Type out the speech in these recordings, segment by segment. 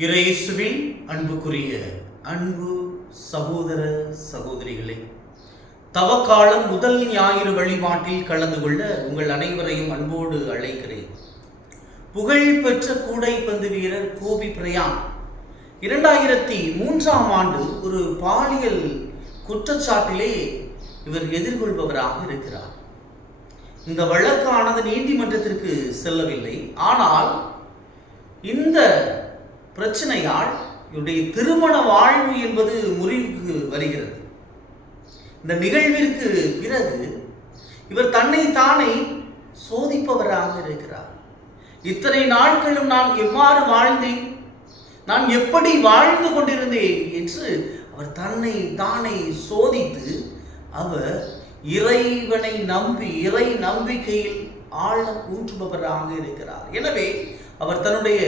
இறைசுவில் அன்புக்குரிய அன்பு சகோதர சகோதரிகளே தவக்காலம் முதல் ஞாயிறு வழிபாட்டில் கலந்து கொள்ள உங்கள் அனைவரையும் அன்போடு அழைக்கிறேன். புகழ்பெற்ற கூடைப்பந்து வீரர் கோபி பிரயான் இரண்டாயிரத்தி மூன்றாம் ஆண்டு ஒரு பாலியல் குற்றச்சாட்டிலே இவர் எதிர்கொள்பவராக இருக்கிறார். இந்த வழக்கானது நீதிமன்றத்திற்கு செல்லவில்லை. ஆனால் இந்த பிரச்சனையால் இவருடைய திருமண வாழ்வு என்பது முறிவுக்கு வருகிறது. இந்த நிகழ்விற்கு பிறகு இவர் தன்னை தானே சோதிப்பவராக இருக்கிறார். இத்தனை நாட்களும் நான் எவ்வாறு வாழ்ந்தேன்? நான் எப்படி வாழ்ந்து கொண்டிருந்தேன் என்று அவர் தன்னை தானே சோதித்து அவர் இறைவனை நம்பி இறை நம்பிக்கையில் ஆழம் ஊற்றுபவராக இருக்கிறார். எனவே அவர் தன்னுடைய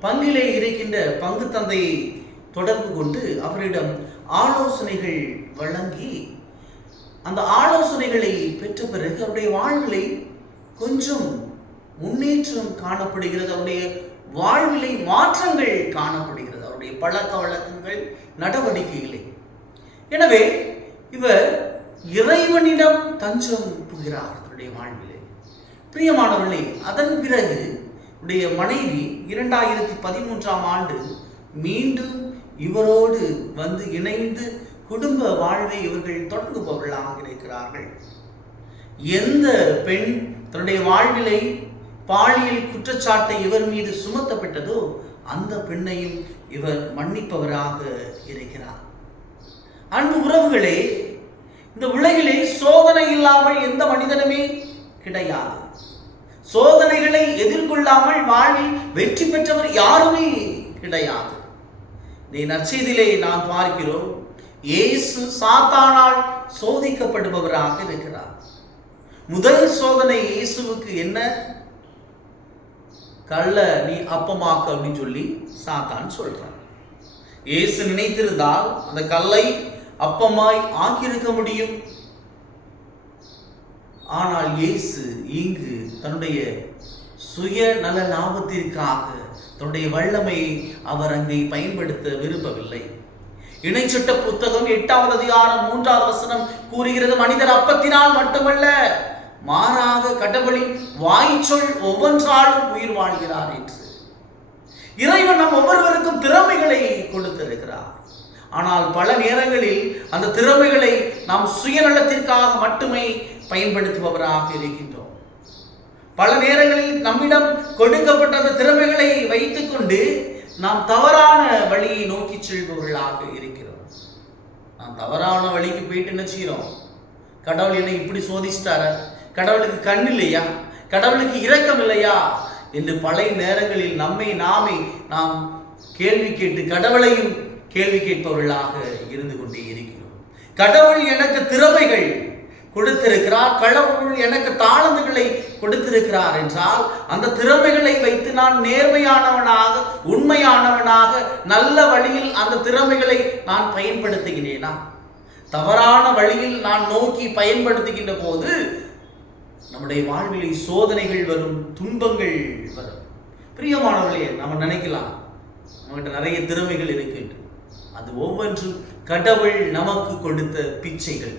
பங்கிலே இருக்கின்ற பங்கு தந்தையை தொடர்பு கொண்டு அவரிடம் ஆலோசனைகள் வழங்கி அந்த ஆலோசனைகளை பெற்ற பிறகு அவருடைய வாழ்விலை கொஞ்சம் முன்னேற்றம் காணப்படுகிறது. அவருடைய வாழ்விலை மாற்றங்கள் காணப்படுகிறது. அவருடைய பழக்க வழக்கங்கள் நடவடிக்கைகளை. எனவே இவர் இறைவனிடம் தஞ்சம் புகிறார். அவருடைய வாழ்விலே. பிரியமானவர்களே அதன் பிறகு உடைய மனைவி இரண்டாயிரத்தி பதிமூன்றாம் ஆண்டு மீண்டும் இவரோடு வந்து இணைந்து குடும்ப வாழ்வை இவர்கள் தொடங்குபவர்களாக இருக்கிறார்கள். எந்த பெண் தன்னுடைய வாழ்விலை பாலியல் குற்றச்சாட்டை இவர் மீது சுமத்தப்பட்டதோ அந்த பெண்ணையும் இவர் மன்னிப்பவராக இருக்கிறார். அன்பு உறவுகளே இந்த உலகிலே சோதனை இல்லாமல் எந்த மனிதனுமே கிடையாது. சோதனைகளை எதிர்கொள்ளாமல் வாழ்வில் வெற்றி பெற்றவர் யாருமே கிடையாது. நீ நற்செய்திலே நாம் பார்க்கிறோம் இயேசு சாத்தானால் சோதிக்கப்படுபவராக இருக்கிறார். முதல் சோதனை இயேசுவுக்கு என்ன? கள்ள நீ அப்பமாக்கு அப்படின்னு சொல்லி சாத்தான் சொல்றான். இயேசு நினைத்திருந்தால் அந்த கல்லை அப்பமாய் ஆக்கியிருக்க முடியும். ஆனால் இயேசு இங்கு தன்னுடைய சுய நல லாபத்திற்காக தன்னுடைய வல்லமையை அவர் அங்கே பயன்படுத்த விரும்பவில்லை. இணைச்சட்ட புத்தகம் எட்டாவது அதிகாரம் மூன்றாவது வசனம் கூறுகிறது மனிதர் அப்பத்தினால் மட்டுமல்ல மாறாக கடவுளின் வாய்ச்சொல் ஒவ்வொன்றாலும் உயிர் வாழ்கிறார் என்று. இறைவன் நம் ஒவ்வொருவருக்கும் திறமைகளை கொடுத்திருக்கிறார். ஆனால் பல நேரங்களில் அந்த திறமைகளை நாம் சுயநலத்திற்காக மட்டுமே பயன்படுத்துபவராக இருக்கின்றோம். பல நேரங்களில் நம்மிடம் கொடுக்கப்பட்ட அந்த திறமைகளை வைத்துக்கொண்டு நாம் தவறான வழியை நோக்கி செல்பவர்களாக இருக்கிறோம். நாம் தவறான வழிக்கு போயிட்டு என்ன செய்கிறோம் கடவுள் என்னை இப்படி சோதிச்சிட்டார? கடவுளுக்கு கண் இல்லையா? கடவுளுக்கு இரக்கம் இல்லையா? என்று பல நேரங்களில் நம்மை நாமே நாம் கேள்வி கேட்டு கடவுளையும் கேள்வி கேட்பவர்களாக இருந்து கொண்டே இருக்கிறோம். கடவுள் எனக்கு திறமைகள் கொடுத்திருக்கிறார். கடவுள் எனக்கு தாளந்துகளை கொடுத்திருக்கிறார் என்றால் அந்த திறமைகளை வைத்து நான் நேர்மையானவனாக உண்மையானவனாக நல்ல வழியில் அந்த திறமைகளை நான் பயன்படுத்துகிறேனா? தவறான வழியில் நான் நோக்கி பயன்படுத்துகின்ற போது நம்முடைய வாழ்விலே சோதனைகள் வரும் துன்பங்கள் வரும். பிரியமானவர்களே நம்ம நினைக்கலாம். நம்மகிட்ட நிறைய திறமைகள் இருக்கு அது ஒவ்வொன்றும் கடவுள் நமக்கு கொடுத்த பிச்சைகள்.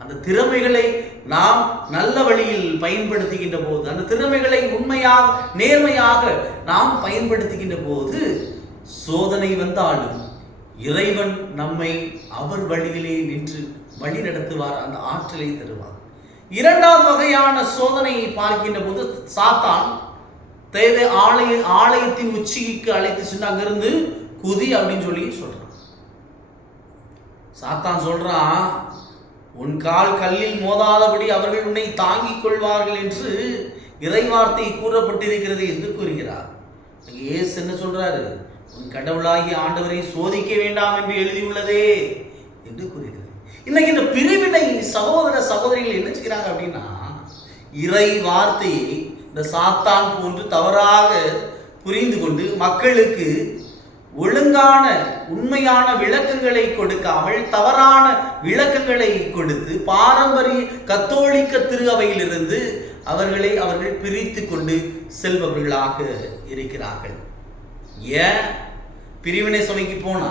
அந்த திறமைகளை நாம் நல்ல வழியில் பயன்படுத்துகின்ற போது அந்த திறமைகளை உண்மையாக நேர்மையாக நாம் பயன்படுத்துகின்ற போது சோதனை வந்தாலும் இறைவன் நம்மை அவர் வழியிலே நின்று வழி நடத்துவார் அந்த ஆற்றலை தருவார். இரண்டாவது வகையான சோதனையை பார்க்கின்ற போது சாத்தான் தேவை ஆலய ஆலயத்தின் உச்சிக்கு அழைத்து சென்று அங்கிருந்து குதி அப்படின்னு சொல்லி சொல்றான். சாத்தான் சொல்றான் உன் கால் கல்லில் மோதாதபடி அவர்கள் உன்னை தாங்கிக் கொள்வார்கள் என்று இறைவார்த்தை கூறப்பட்டிருக்கிறது என்று கூறுகிறார். ஏசு என்ன சொல்றாரு? உன் கடவுளாகிய ஆண்டவரை சோதிக்க வேண்டாம் என்று எழுதியுள்ளதே என்று கூறுகிறது. இன்னைக்கு இந்த பிரிவினை சகோதர சகோதரிகள் என்ன செய்கிறாங்க அப்படின்னா இறை வார்த்தையை இந்த சாத்தான் போன்று தவறாக புரிந்து கொண்டு மக்களுக்கு ஒழுங்கான உண்மையான விளக்கங்களை கொடுக்காமல் தவறான விளக்கங்களை கொடுத்து பாரம்பரிய கத்தோலிக்க திருவையிலிருந்து அவர்களை அவர்கள் பிரித்து கொண்டு செல்பவர்களாக இருக்கிறார்கள். ஏன்? பிரிவினை சபைக்கு போனா?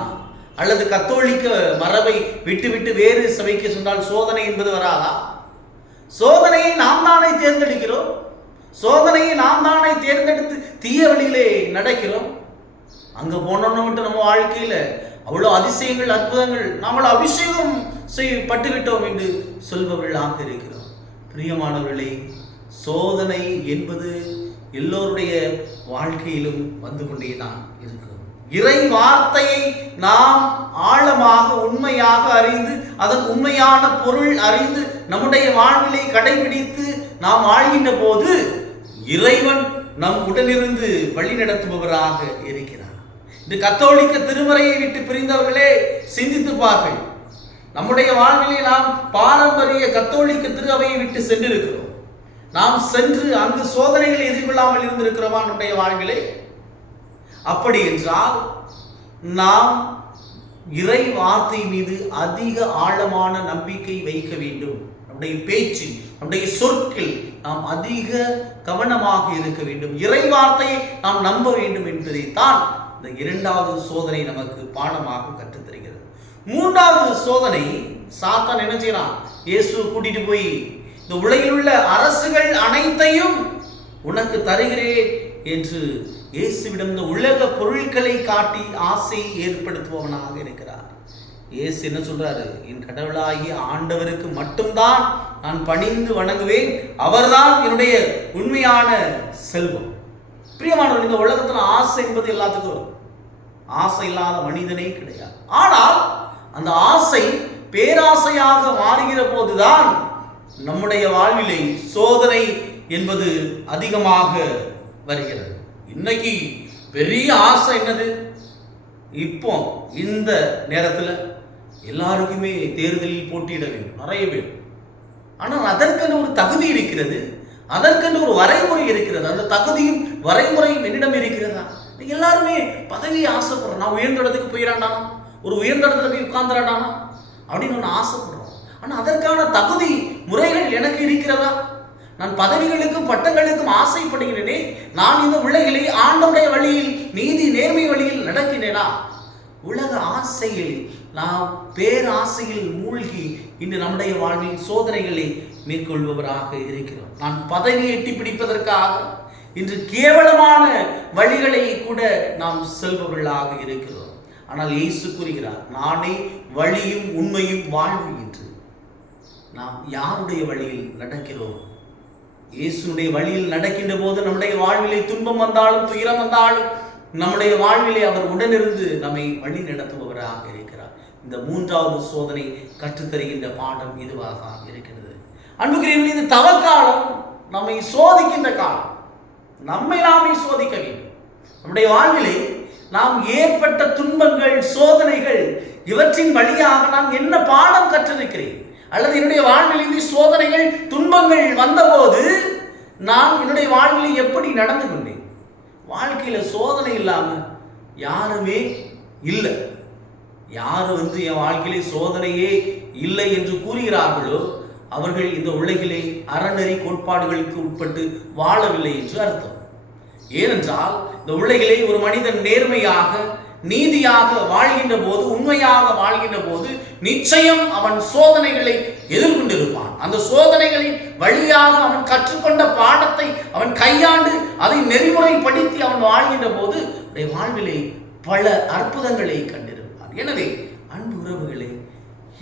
அல்லது கத்தோலிக்க மரபை விட்டு விட்டு வேறு சபைக்கு சென்றால் சோதனை என்பது வராதா? சோதனையை நாம் தானே தேர்ந்தெடுக்கிறோம்? சோதனையை நாம் தானே தேர்ந்தெடுத்து தீய வழியிலே நடக்கிறோம்? அங்க போனோம்னு மட்டும் நம்ம வாழ்க்கையில அவ்வளவு அதிசயங்கள் அற்புதங்கள் நாங்கள் அபிஷேகம் செய்யப்பட்டு விட்டோம் என்று சொல்பவர்களாக இருக்கிறோம். பிரியமானவர்களே சோதனை என்பது எல்லோருடைய வாழ்க்கையிலும் வந்து கொண்டேதான் இருக்கும் இறை வார்த்தையை நாம் ஆழமாக உண்மையாக அறிந்து அதன் உண்மையான பொருள் அறிந்து நம்முடைய வாழ்விலை கடைபிடித்து நாம் வாழ்கின்ற போது இறைவன் நம் உடனிருந்து வழி நடத்துபவராக இருக்கிறார். இந்த கத்தோலிக்க திருமறையை விட்டு பிரிந்தவர்களே சிந்தித்து பார்கள் நம்முடைய வாழ்விலே நாம் பாரம்பரிய கத்தோலிக்க திருவையை விட்டு சென்றிருக்கிறோம். நாம் சென்று அங்கு சோதனைகளை எதிர்கொள்ளாமல் இருந்திருக்கிறோமா நம்முடைய வாழ்விலே? அப்படி என்றால் நாம் இறை வார்த்தை மீது அதிக ஆழமான நம்பிக்கை வைக்க வேண்டும். நம்முடைய பேச்சு நம்முடைய சொற்கள் நாம் அதிக கவனமாக இருக்க வேண்டும். இறை வார்த்தையை நாம் நம்ப வேண்டும் என்பதைத்தான் இந்த இரண்டாவது சோதனை நமக்கு பாடமாக கற்றுத் தருகிறது மூன்றாவது சோதனை சாத்தான் என்ன செய்யறான்? இயேசு கூட்டிட்டு போய் இந்த உலகில் உள்ள அரசுகள் அனைத்தையும் உனக்கு தருகிறேன் என்று இயேசுவிடம் இந்த உலக பொருட்களை காட்டி ஆசை ஏற்படுத்துபவனாக இருக்கிறார். இயேசு என்ன சொல்றாரு? என் கடவுளாகிய ஆண்டவருக்கு மட்டும்தான் நான் பணிந்து வணங்குவேன். அவர்தான் என்னுடைய உண்மையான செல்வம். பிரியமானவர் இந்த உலகத்தில் ஆசை என்பது எல்லாத்துக்கும். வரும். ஆசை இல்லாத மனிதனே கிடையாது. ஆனால் அந்த ஆசை பேராசையாக மாறுகிற போதுதான் நம்முடைய வாழ்விலை சோதனை என்பது அதிகமாக வருகிறது. இன்னைக்கு பெரிய ஆசை என்னது? இப்போ இந்த நேரத்தில் எல்லாருக்குமே தேர்தலில் போட்டியிட வேண்டும் நிறைய பேர். ஆனால் அதற்கென்று ஒரு தகுதி இருக்கிறது. அதற்கென்று ஒரு வரைமுறை இருக்கிறது. அந்த தகுதியும் வரைமுறையும் என்னிடம் இருக்கிறதா? எல்லாருமே பதவியை ஆசைப்படுறோம். நான் உயர்ந்த இடத்துக்கு போயிடாண்டானா ஒரு உயர்ந்த இடத்துல போய் உட்கார்ந்துடாண்டானா அப்படின்னு ஒன்று ஆசைப்படுறோம். ஆனால் அதற்கான தகுதி முறைகள் எனக்கு இருக்கிறதா? நான் பதவிகளுக்கும் பட்டங்களுக்கும் ஆசைப்படுகிறேனே. நான் இந்த உலகிலே ஆண்டவுடைய வழியில் நீதி நேர்மை வழியில் நடக்கிறேனா? உலக ஆசையில் நாம் பேராசையில் மூழ்கி இன்று நம்முடைய வாழ்வில் சோதனைகளை மேற்கொள்பவராக இருக்கிறோம். நான் பதவியை எட்டி பிடிப்பதற்காக இன்று கேவலமான வழிகளை கூட நாம் செல்பவர்களாக இருக்கிறோம். ஆனால் இயேசு கூறுகிறார் நானே வழியும் உண்மையும் வாழ்வு என்று. நாம் யாருடைய வழியில் நடக்கிறோம்? இயேசுடைய வழியில் நடக்கின்ற போது நம்முடைய வாழ்விலே துன்பம் வந்தாலும் துயரம் வந்தாலும் நம்முடைய வாழ்விலே அவர் உடனிருந்து நம்மை வழி நடத்துபவராக இருக்கிறார். இந்த மூன்றாவது சோதனை கற்றுத்தருகின்ற பாடம் இதுவாக இருக்கிறது. அன்புக்குரியவர்கள் இந்த தவக்காலம் நம்மை சோதிக்கின்ற காலம். நம்மை நாமே சோதிக்க வேண்டும். நம்முடைய வாழ்விலே நாம் ஏற்பட்ட துன்பங்கள் சோதனைகள் இவற்றின் வழியாக நான் என்ன பாடம் கற்றிருக்கிறேன்? அல்லது என்னுடைய வாழ்விலிருந்து சோதனைகள் துன்பங்கள் வந்தபோது நான் என்னுடைய வாழ்வில் எப்படி நடந்து கொண்டேன்? வாழ்க்கையில் சோதனை இல்லாமல் யாருமே இல்லை. யார் வந்து என் வாழ்க்கையிலே சோதனையே இல்லை என்று கூறுகிறார்களோ அவர்கள் இந்த உலகிலே அறநெறி கோட்பாடுகளுக்கு உட்பட்டு வாழவில்லை என்று அர்த்தம். ஏனென்றால் இந்த உலகிலே ஒரு மனிதன் நேர்மையாக நீதியாக வாழ்கின்ற போது உண்மையாக வாழ்கின்ற போது நிச்சயம் அவன் சோதனைகளை எதிர்கொண்டிருப்பான். அந்த சோதனைகளின் வழியாக அவன் கற்றுக்கொண்ட பாடத்தை அவன் கையாண்டு அதை நெறிமுறைப்படுத்தி அவன் வாழ்கின்ற போது அவனுடைய வாழ்விலே பல அற்புதங்களை கண்டிருப்பான். எனவே அன்பு உறவுகளே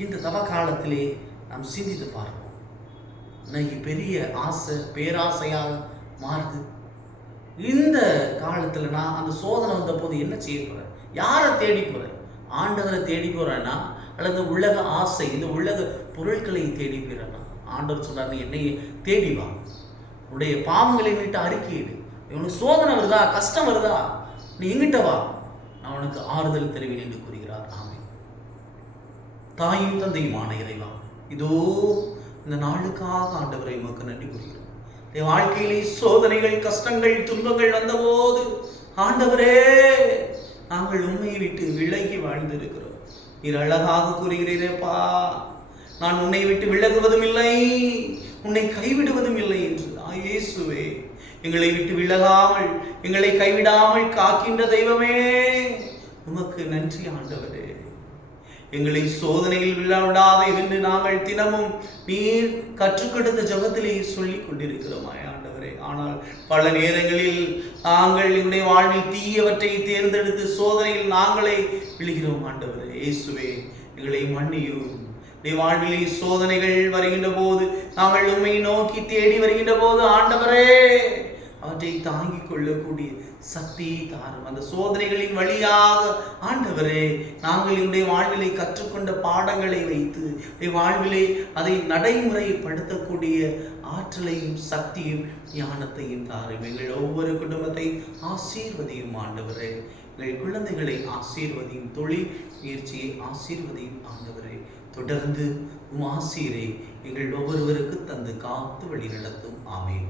இந்த தவ காலத்திலே நாம் சிந்தித்து பார்ப்போம். இன்னைக்கு பெரிய ஆசை பேராசையாக மாறுது. இந்த காலத்தில் நான் அந்த சோதனை வந்த போது என்ன செய்ய போகிறேன் யாரை தேடி போகிறேன் ஆண்டவரை தேடி போகிறேன்னா அல்லது உலக ஆசை இந்த உலக பொருட்களை தேடி போறேன்னா ஆண்டவர் சொன்னார் "நீ என்னை தேடி வா. உன்னுடைய பாவங்களை விட்டு அறிக்கையிடு உனக்கு சோதனை வருதா? கஷ்டம் வருதா? நீ எங்கிட்ட வா. நான் உனக்கு ஆறுதல் தருவேன் என்று கூறுகிறார். ஆமென். தாயும் தந்தையுமான இறைவா இதோ இந்த நாளுக்காக ஆண்டவரை உமக்கு நன்றி கூறுகிறோம். என் வாழ்க்கையிலே சோதனைகள் கஷ்டங்கள் துன்பங்கள் வந்தபோது ஆண்டவரே நாங்கள் உண்மையை விட்டு விலகி வாழ்ந்திருக்கிறோம். நீர் அழகாக கூறுகிறீரேப்பா. நான் உன்னை விட்டு விலகுவதும் இல்லை. உன்னை கைவிடுவதும் இல்லை என்று. ஆ, இயேசுவே எங்களை விட்டு விலகாமல் எங்களை கைவிடாமல் காக்கின்ற தெய்வமே உமக்கு நன்றி ஆண்டவரே. எங்களை சோதனையில் விழாவிடாத என்று நாங்கள் தினமும் நீர் கற்றுக் கொடுத்த ஜபத்திலே சொல்லிக் கொண்டிருக்கிறோமாய் ஆண்டவரே. ஆனால் பல நேரங்களில் நாங்கள் எங்களுடைய வாழ்வில் தீயவற்றை தேர்ந்தெடுத்து சோதனையில் நாங்களே விழுகிறோம் ஆண்டவரே. இயேசுவே எங்களை மன்னியும். நீ வாழ்விலே சோதனைகள் வருகின்ற போது நாங்கள் உண்மை நோக்கி தேடி வருகின்ற போது ஆண்டவரே அவற்றை தாங்கிக் கொள்ளக்கூடிய சக்தியை தாரும். அந்த சோதனைகளின் வழியாக ஆண்டவரே நாங்கள் என்னுடைய வாழ்விலை கற்றுக்கொண்ட பாடங்களை வைத்து வாழ்விலை வாழ்விலே அதை நடைமுறைப்படுத்தக்கூடிய ஆற்றலையும் சக்தியும் ஞானத்தையும் தாரும். எங்கள் ஒவ்வொரு குடும்பத்தை ஆசீர்வதியும் ஆண்டவரே. எங்கள் குழந்தைகளை ஆசீர்வதியும் தொழில் முயற்சியை ஆசீர்வதியும் ஆண்டவரே. தொடர்ந்து உம் ஆசீரை எங்கள் ஒவ்வொருவருக்கு தந்து காத்து வழி நடத்தும். ஆமேன்.